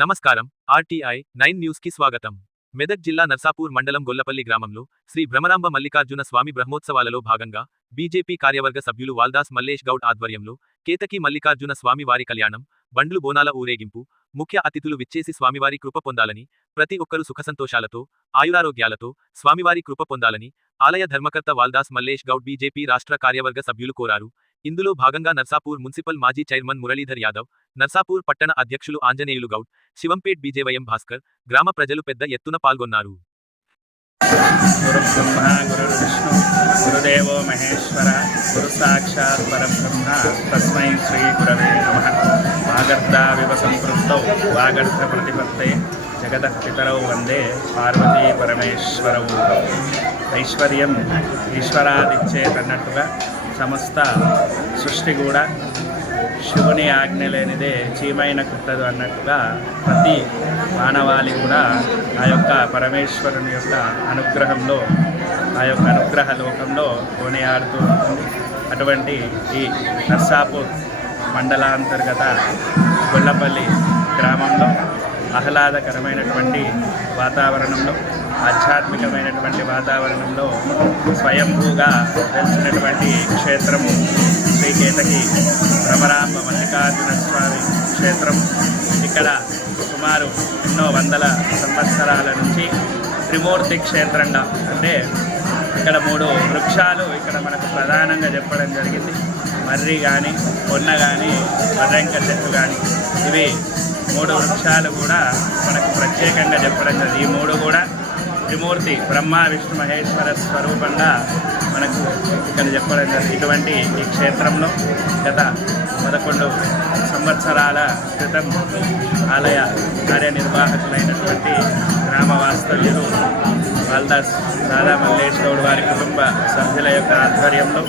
నమస్కారం. RTI 9 news కి స్వాగతం. మెదక్ జిల్లా నర్సాపూర్ మండలం గొల్లపల్లి గ్రామంలో శ్రీ భ్రమరాంబ మల్లికార్జున స్వామి బ్రహ్మోత్సవాలలో భాగంగా బీజేపీ కార్యవర్గ సభ్యులు వాల్దాస్ మల్లేష్ గౌడ్ ఆధ్వర్యంలో కేతకి మల్లికార్జున స్వామి వారి కళ్యాణం, బండ్లు బోనాల ఊరేగింపు, ముఖ్య అతిథులు విచ్చేసి స్వామివారి కృప పొందాలని, ప్రతి ఒక్కరూ సుఖసంతోషాలతో, ఆయురారోగ్యాలతో స్వామివారి కృప పొందాలని ఆలయ ధర్మకర్త వాల్దాస్ మల్లేష్ గౌడ్ బీజేపీ రాష్ట్ర కార్యవర్గ సభ్యులు కోరారు. ఇందులో భాగంగా నర్సాపూర్ మున్సిపల్ మాజీ చైర్మన్ మురళీధర్ యాదవ్, నర్సాపూర్ పట్టణ అధ్యక్షులు ఆంజనేయులు గౌడ్, శివంపేట్ బీజేవైఎం భాస్కర్, గ్రామ ప్రజలు పెద్ద ఎత్తున పాల్గొన్నారు. గురు బ్రహ్మ గురు విష్ణు గురుదేవో మహేశ్వర గురు సాక్షాత్ పరబ్రహ్మ తస్మై శ్రీ గురవే నమః. వాగర్ధావివ సంపృక్తౌ వాగర్ధ ప్రతిపత్తే జగతః పితరౌ వందే పార్వతీ పరమేశ్వరౌ. ఐశ్వర్యం ఈశ్వరాదిచ్చేతన్నట్టుగా సమస్త సృష్టి కూడా శివుని ఆజ్ఞ లేనిదే చీమైన కుట్టదు అన్నట్టుగా ప్రతి మానవాళి కూడా ఆ యొక్క పరమేశ్వరుని యొక్క అనుగ్రహంలో, ఆ యొక్క అనుగ్రహ లోకంలో కొనియాడుతూ ఉంటుంది. అటువంటి ఈ నర్సాపూర్ మండలాంతర్గత గొల్లపల్లి గ్రామంలో ఆహ్లాదకరమైనటువంటి వాతావరణంలో, ఆధ్యాత్మికమైనటువంటి వాతావరణంలో స్వయంభూగా వెలిసినటువంటి క్షేత్రము శ్రీ కేతకి భ్రమరాంబ మల్లికార్జున స్వామి క్షేత్రం. ఇక్కడ సుమారు ఎన్నో వందల సంవత్సరాల నుంచి త్రిమూర్తి క్షేత్రంగా, అంటే ఇక్కడ 3 వృక్షాలు ఇక్కడ మనకు ప్రధానంగా చెప్పడం జరిగింది. మర్రి కానీ, పొన్న కానీ, మర్రెంక చెట్టు కానీ, ఇవి 3 వృక్షాలు కూడా మనకు ప్రత్యేకంగా చెప్పడం జరిగింది. ఈ 3 కూడా త్రిమూర్తి బ్రహ్మ విష్ణు మహేశ్వర స్వరూపంగా మనకు ఇక్కడ చెప్పడం జరిగింది. ఇటువంటి ఈ క్షేత్రంలో గత 11 సంవత్సరాల క్రితం ఆలయ కార్యనిర్వాహకులైనటువంటి గ్రామ వాస్తవ్యులు వాల్దాస్ దాదా మల్లేష్ గౌడ్ వారి కుటుంబ సభ్యుల యొక్క ఆధ్వర్యంలో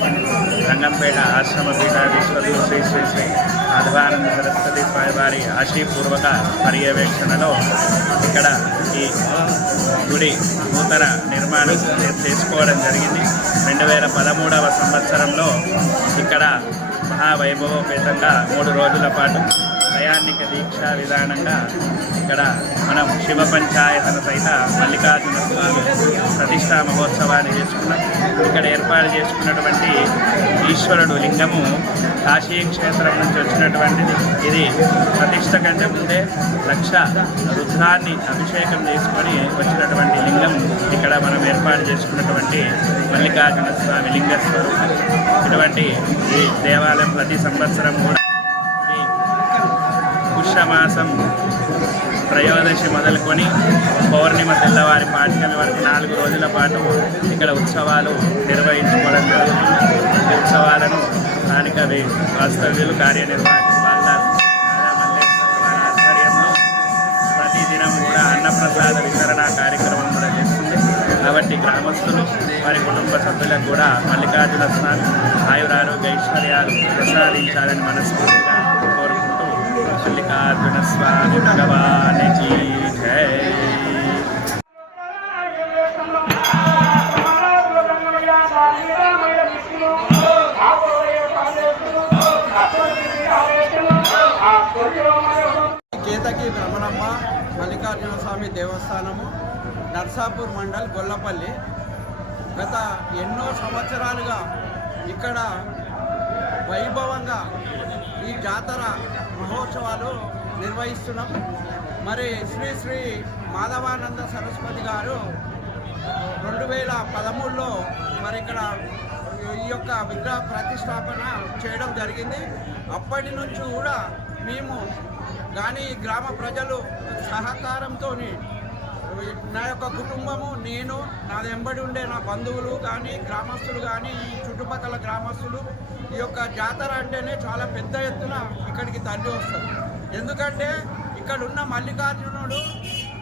రంగంపేట ఆశ్రమ పీఠాధీశ్వరులు శ్రీ శ్రీ శ్రీ మాధవానంద సరస్వతి స్వామివారి ఆశీపూర్వక పర్యవేక్షణలో ఇక్కడ ఈ గుడి నూతన నిర్మాణం చేసుకోవడం జరిగింది. 2013వ సంవత్సరంలో ఇక్కడ మహావైభవోపేతంగా 3 రోజుల పాటు ప్రయాణిక దీక్షా విధానంగా ఇక్కడ మనం శివ పంచాయతన సహిత మల్లికార్జున స్వామి ప్రతిష్టా మహోత్సవాన్ని చేసుకున్నాం. ఇక్కడ ఏర్పాటు చేసుకున్నటువంటి ఈశ్వరుడు లింగము కాశీ క్షేత్రం నుంచి వచ్చినటువంటిది. ఇది ప్రతిష్ట కంటే ముందే 1,00,000 రుద్రాన్ని అభిషేకం చేసుకొని వచ్చినటువంటి లింగం ఇక్కడ మనం ఏర్పాటు చేసుకున్నటువంటి మల్లికార్జున స్వామి లింగ స్వరూపం. ఇటువంటి ఈ దేవాలయం ప్రతి సంవత్సరం కూడా పుష్యమాసం త్రయోదశి మొదలుకొని పౌర్ణిమ తెల్లవారి పాఠ్యమి వరకు 4 రోజుల పాటు ఇక్కడ ఉత్సవాలు నిర్వహించుకోవడం జరుగుతుంది. ఈ ఉత్సవాలను స్థానిక వాస్తవ్యులు కార్యనిర్వాహకులు వాల్దాస్ దాదా మల్లేష్ వారి ఆధ్వర్యంలో ప్రతిదినం కూడా అన్నప్రసాద వితరణ కార్యక్రమం కూడా చేస్తుంది. కాబట్టి గ్రామస్తులు వారి కుటుంబ సభ్యులకు కూడా మల్లికార్జున స్వామి ఆయురారోగ్య ఐశ్వర్యాలు ప్రసాదించాలని మనస్ఫూర్తిగా కోరుకుంటూ మల్లికార్జున స్వామి భగవానికి జై. కేతకి భ్రమరాంబ మల్లికార్జున స్వామి దేవస్థానము నర్సాపూర్ మండల్ గొల్లపల్లి. గత ఎన్నో సంవత్సరాలుగా ఇక్కడ వైభవంగా ఈ జాతర మహోత్సవాలు నిర్వహిస్తున్నాం. మరి శ్రీ శ్రీ మాధవానంద సరస్వతి గారు 2013లో మరి ఇక్కడ ఈ యొక్క విగ్రహ ప్రతిష్టాపన చేయడం జరిగింది. అప్పటి నుంచి కూడా మేము కానీ గ్రామ ప్రజలు సహకారంతో నా యొక్క కుటుంబము, నేను, నా వెంబడి ఉండే నా బంధువులు కానీ, గ్రామస్తులు కానీ, ఈ చుట్టుపక్కల గ్రామస్తులు ఈ యొక్క జాతర అంటేనే చాలా పెద్ద ఎత్తున ఇక్కడికి తరలి వస్తారు. ఎందుకంటే ఇక్కడ ఉన్న మల్లికార్జునుడు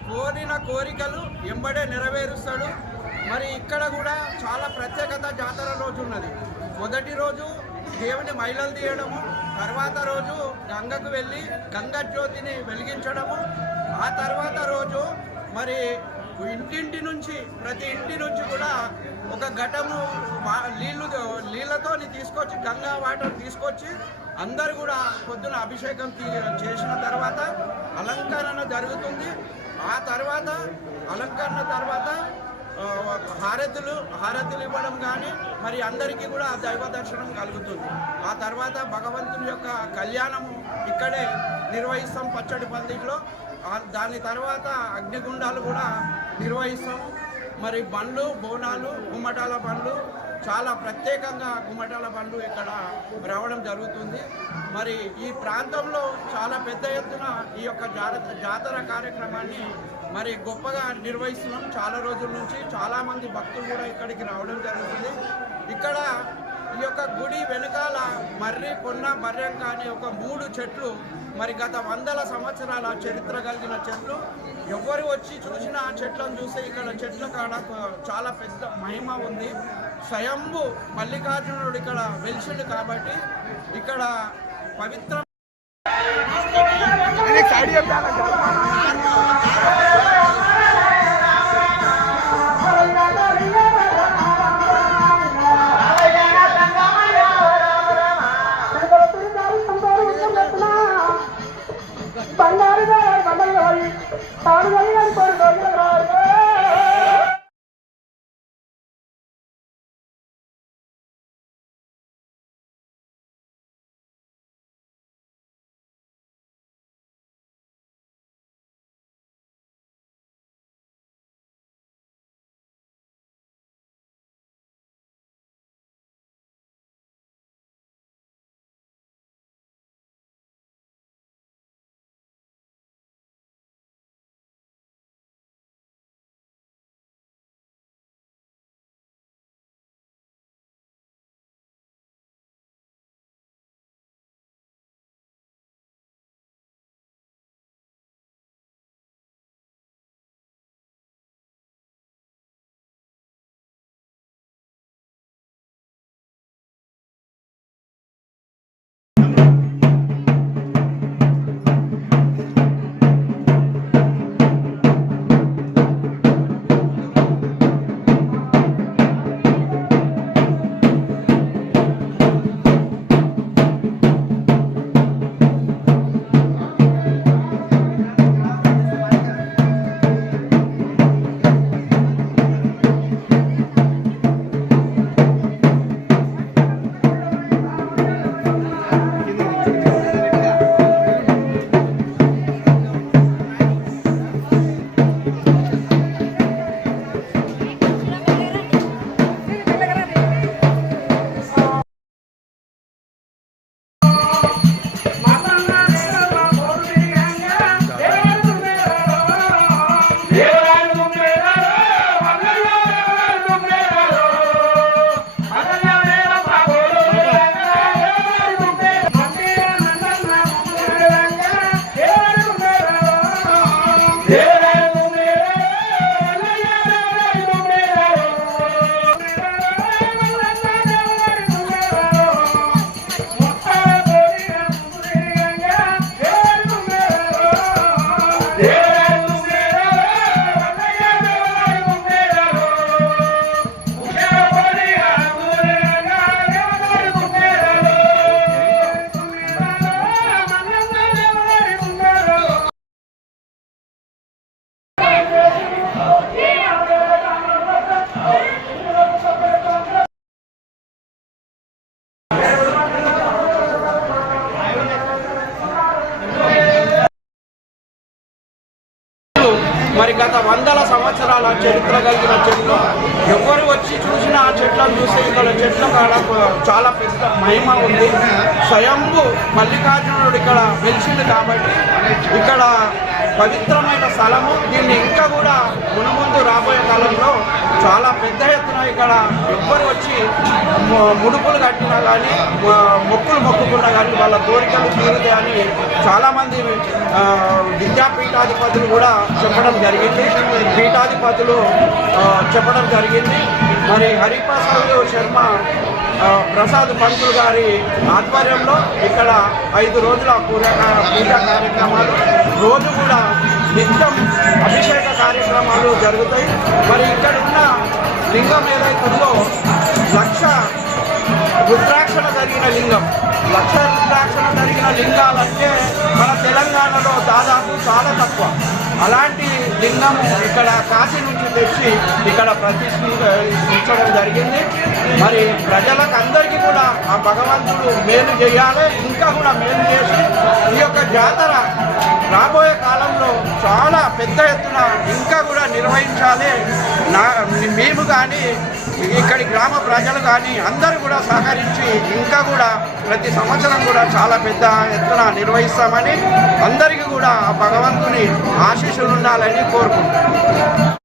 కోరిన కోరికలు వెంబడే నెరవేరుస్తాడు. మరి ఇక్కడ కూడా చాలా ప్రత్యేకత జాతర రోజు ఉన్నది. మొదటి రోజు దేవుని మైలలు తీయడము, తర్వాత రోజు గంగకు వెళ్ళి గంగా జ్యోతిని వెలిగించడము, ఆ తర్వాత రోజు మరి ఇంటింటి నుంచి ప్రతి ఇంటి నుంచి కూడా ఒక ఘటము నీళ్ళతో తీసుకొచ్చి గంగా వాటర్ తీసుకొచ్చి అందరు కూడా పొద్దున అభిషేకం చేసిన తర్వాత అలంకరణ జరుగుతుంది. ఆ తర్వాత అలంకరణ తర్వాత హారతులు ఇవ్వడం కానీ మరి అందరికీ కూడా దైవ దర్శనం కలుగుతుంది. ఆ తర్వాత భగవంతుని యొక్క కళ్యాణము ఇక్కడే నిర్వహిస్తాం పచ్చడి పందిట్లో. దాని తర్వాత అగ్నిగుండాలు కూడా నిర్వహిస్తాము. మరి బండ్లు బోనాలు గుమ్మటాల బండ్లు చాలా ప్రత్యేకంగా గుమ్మటాల బండ్లు ఇక్కడ రావడం జరుగుతుంది. మరి ఈ ప్రాంతంలో చాలా పెద్ద ఎత్తున ఈ యొక్క జాతర కార్యక్రమాన్ని మరి గొప్పగా నిర్వహిస్తున్నాం. చాలా రోజుల నుంచి చాలామంది భక్తులు కూడా ఇక్కడికి రావడం జరుగుతుంది. ఇక్కడ ఈ యొక్క గుడి వెనకాల మర్రి పొన్న బర్రెంక అనే ఒక 3 చెట్లు మరి గత 100 సంవత్సరాల చరిత్ర కలిగిన చెట్లు. ఎవరు వచ్చి చూసినా ఆ చెట్లను చూస్తే ఇక్కడ చెట్ల కాడ చాలా పెద్ద మహిమ ఉంది. స్వయంభు మల్లికార్జునుడు ఇక్కడ వెలిసిండు కాబట్టి ఇక్కడ పవిత్ర మరి గత 100 సంవత్సరాల చరిత్ర కలిగిన చెట్లు. ఎవరు వచ్చి చూసినా ఆ చెట్లను చూస్తే ఇక్కడ చెట్ల కాడ చాలా పెద్ద మహిమ ఉంది. స్వయంభు మల్లికార్జునుడు ఇక్కడ వెలిసింది కాబట్టి ఇక్కడ పవిత్రమైన స్థలము. దీన్ని ఇంకా కూడా మునుముందు రాబోయే కాలంలో చాలా పెద్ద ఎత్తున ఇక్కడ ఎవ్వరు వచ్చి ముడుపులు కట్టినా కానీ మొక్కులు మొక్కుకున్నా కానీ వాళ్ళ కోరికలు తీరుతాయని చాలామంది విద్యాపీఠాధిపతులు కూడా చెప్పడం జరిగింది. పీఠాధిపతులు చెప్పడం జరిగింది. మరి హరిప్రసాద్ శర్మ ప్రసాద్ పంతులు గారి ఆధ్వర్యంలో ఇక్కడ 5 రోజుల పూజా కార్యక్రమాలు, రోజు కూడా నిత్యం అభిషేక కార్యక్రమాలు జరుగుతాయి. మరి ఇక్కడ ఉన్న లింగం ఏదైతుందో 1,00,000 రుద్రాక్షణ జరిగిన లింగం, 1,00,000 రుద్రాక్ష లింగాలంటే మన తెలంగాణలో దాదాపు చాలా తక్కువ. అలాంటి లింగము ఇక్కడ కాశీ నుంచి తెచ్చి ఇక్కడ ప్రతిష్ఠించడం జరిగింది. మరి ప్రజలకు అందరికీ కూడా ఆ భగవంతుడు మేలు చేయాలి, ఇంకా కూడా మేలు చేసి ఈ యొక్క జాతర రాబోయే కాలంలో చాలా పెద్ద ఎత్తున ఇంకా కూడా నిర్వహించాలి. మేము కానీ ఇక్కడి గ్రామ ప్రజలు కానీ అందరూ కూడా సహకరించి ఇంకా కూడా ప్రతి సంవత్సరం కూడా చాలా పెద్ద ఎత్తున నిర్వహిస్తామని అందరికీ కూడా ఆ భగవంతుని ఆశీస్సులు ఉండాలని కోరుకుంటున్నాం.